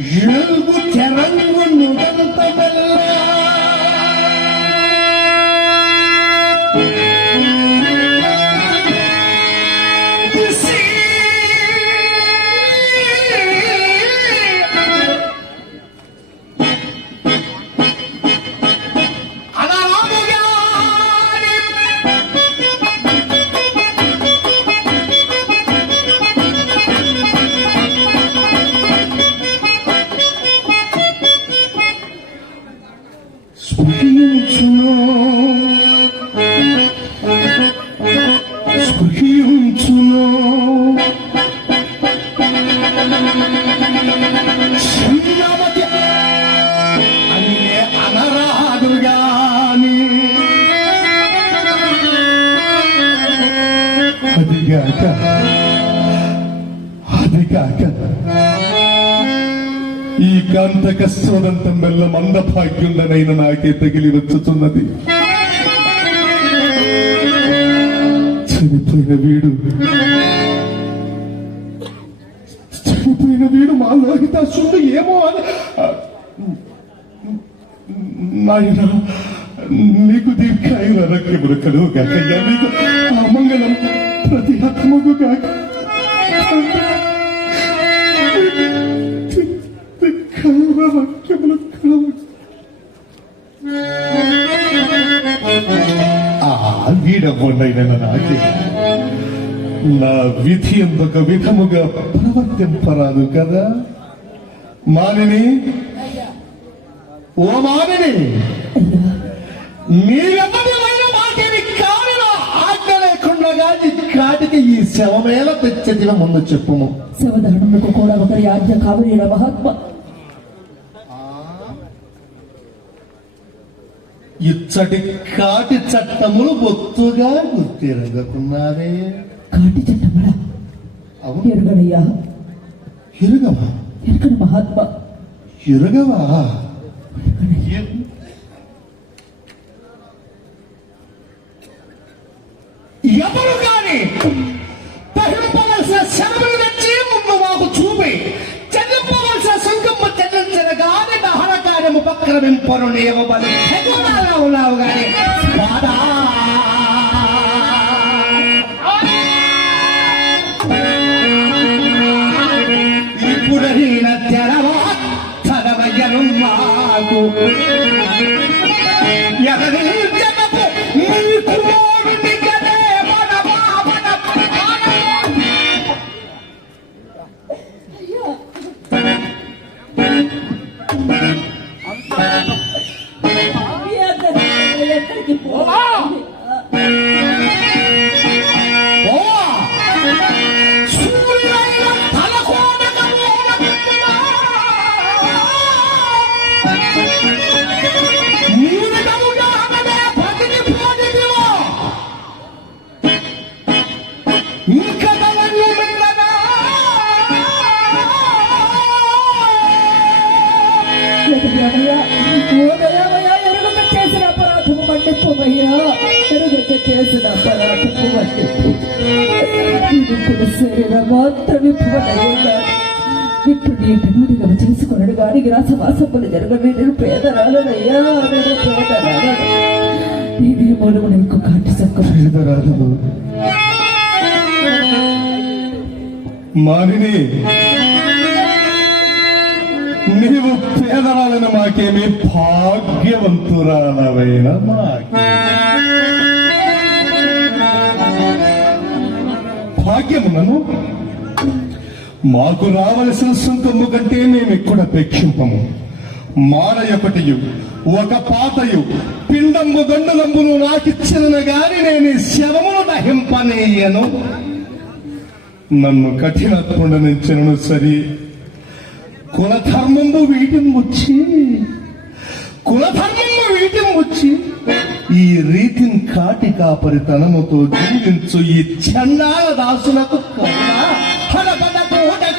Yeah. ఈ కాంతక స్వదంతం మెల్ల మందభాగ్యుండనైన నాకే తగిలి వచ్చుతున్నది. చనిపోయిన వీడు. చనిపోయిన వీడు మా లోహితాసుడు ఏమో అని. నాయన నీకు దీర్ఘాయుర రక్యములు కలుగు నీకు అమంగళం ప్రతి హతముగు కాక దీర్ఘాయుర రక్యములు నా విధి ఎందుక విధముగా ప్రవర్తింపరాదు కదా? మానిని? ఓ మానిని! మీరెన్నటివైన మాకేమి కానిన ఆజ్ఞ లేకుండా కాటికి ఈ శవమేళ తెచ్చదిన ముందు చెప్పుము. శవదానములకు కూడా ఒకరి ఆజ్ఞ కావలేన మహాత్మ? ఇచ్చటి కాటి చట్టములు బొత్తుగా గుర్తిరగకున్నావే. కాటి చట్టముల? అవును. ఎరుగనయ్యా? ఇరుగవా ఎరుగని మహాత్మ. ఇరుగవా ఎరుగనయ్యా. ఎ- ఎవరు కాని కార్యము పక్రమింపను నీవు బలి తెగులాగా ఉన్నావు గాని బాధా ఇప్పుడు హీన తెరవా తరవయ్యను మాకు ఎవరి జగపు నీకు మాత్రమే ఇప్పుడు నీ వినోదిగా చేసుకున్నాడు కానీ గ్రాసవాసములు జరగవే నేను పేదరాలనయ్యా నేను పేదరాలను నీది మూలము నీకు కాటి సక్కం పేదరాలు మానిని నీవు పేదరాలైన మాకేమి భాగ్యవంతురాలవైన మాకే. భాగ్యమునను మాకు రావలసిన సొంతము కంటే మేము ఎక్కువ అపేక్షింపము మానయొకటియు ఒక పాతయు పిండంబు గండులంబును నాకిచ్చిన గాని నేను శవమును దహింపనేయను. నన్ను కఠినత్వండనించను సరి కులధర్మంబు వీటిని వచ్చి కులధర్మంబు వీటిని వచ్చి ఈ రీతిని కాటి కాపరితనముతో జీవించు ఈ చండాల దాసులకు కరుణ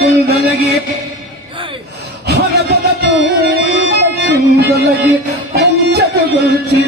పూటకుండలగి హనపద పూటకుండలగి అంచకు గొలిచి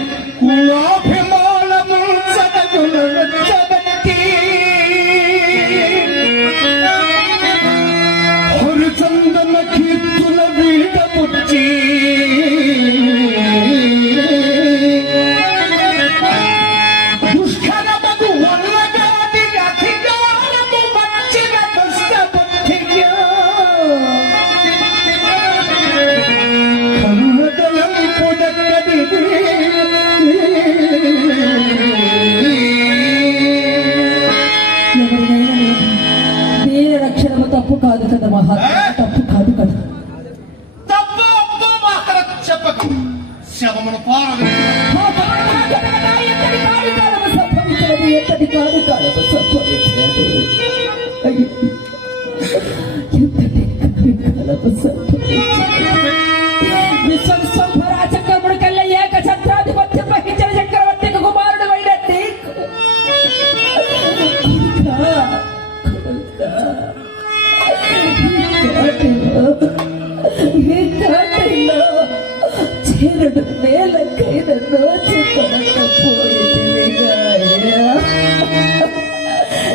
దీని రక్షణము తప్పు కాదు కదా మహాత్మా తప్పు కాదు కదా. తప్పు చెప్పకు. శవమును పారదు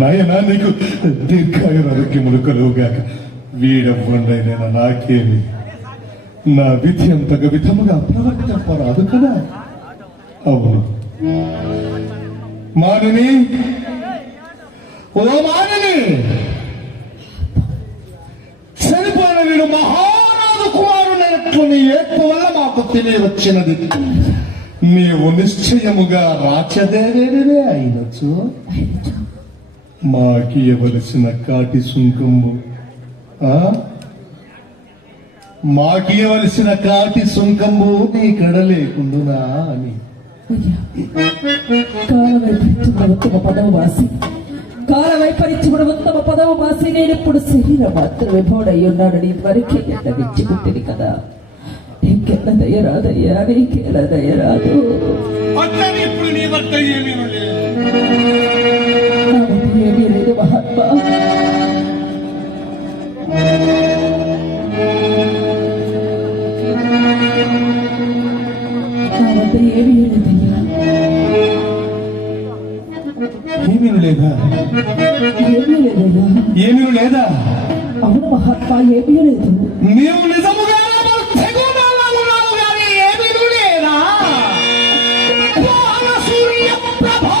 నాయనా నీకు దీర్ఘాయుర ఆరోగ్యములు కలుగుగాక. వీడవ్వండైన నాకేమి? నా విధి అంతగ విధముగా ప్రవర్తింపరాదు కదా? అవును. మానని! ఓ మానని! చనిపోయిన వీడు మహారాజు కుమారుడైనట్లు నీ ఏర్పు వల్ల మాకు తెలియవచ్చినది. నీవు నిశ్చయముగా రాచదేవేడివే అయినచు మాకియవలసిన కాటి సుంకము. ఆ? మాకియవలసిన కాటి సుంకము నీ కడ లేకుండునా అని. కాలవైపరీత్యమున ఉత్తమ పదవ వాసి కాలవైపరీత్యమున ఉత్తమ పదవ వాసి నేను ఇప్పుడు శరీరం మాత్రమే బోడై ఉన్నాడని ఇదివరకే ఎండ విచ్చి పుట్టింది కదా. నీకెళ్ళ దయరాదయ్యా నీకెళ్ళ దయరాదు ఇప్పుడు నీ వద్ద ఏమీ వద్ద ఏమీ లేదా? ఏమీ లేదా అవును మహాత్మా ఏమీ లేదు. నీవు నిజముగా ఏమీ లేదా సూర్య ప్రభాకటి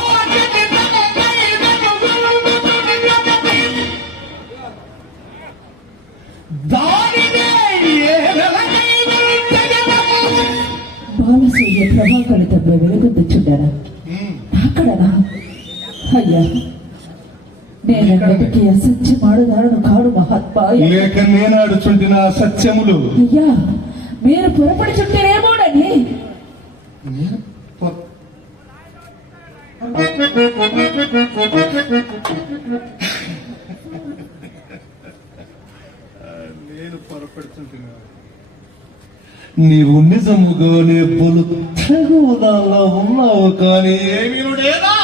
నేను ఎన్నటికీ అసత్యమాడుదారును కాడు మహాత్మా. లేక నేనాడుచుంటిన సత్యములు అయ్యా మీరు పొరపడి చుట్టారేమోనని నేను పొరపడుతుంటున్నా నీవు నిజముగానే బలు తెగువదాలో ఉన్నావు కానీ ఏమీ లేదా?